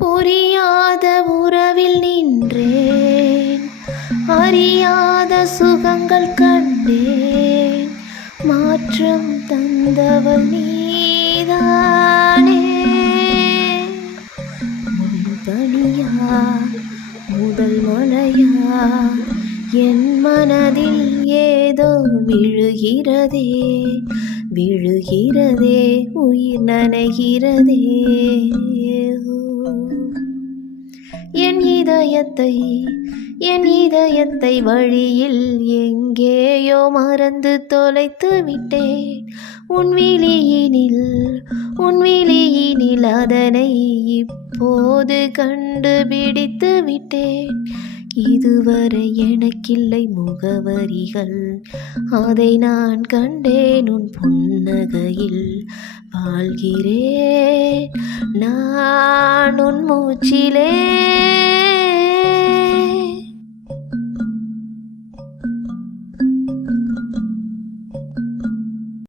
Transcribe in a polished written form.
புரியாத உறவில் நின்றேன், அறியாத சுகங்கள் கண்டேன், மாற்றம் தந்தவள் நீதானே. தனியா முதல் மழையா என் மனதில் ஏதோ விழுகிறதே, விழுகிறதே, உயிர் நனைகிறதே. என் இதயத்தை வழியில் எங்கேயோ மறந்து தொலைத்து விட்டேன். உன் விழியினில் அதனை இப்போது கண்டுபிடித்து விட்டேன். இதுவரை எனக்கில்லை முகவரிகள், அதை நான் கண்டேன் உன் புன்னகையில். வாழ்கிறேன் நான் உன் மூச்சிலே.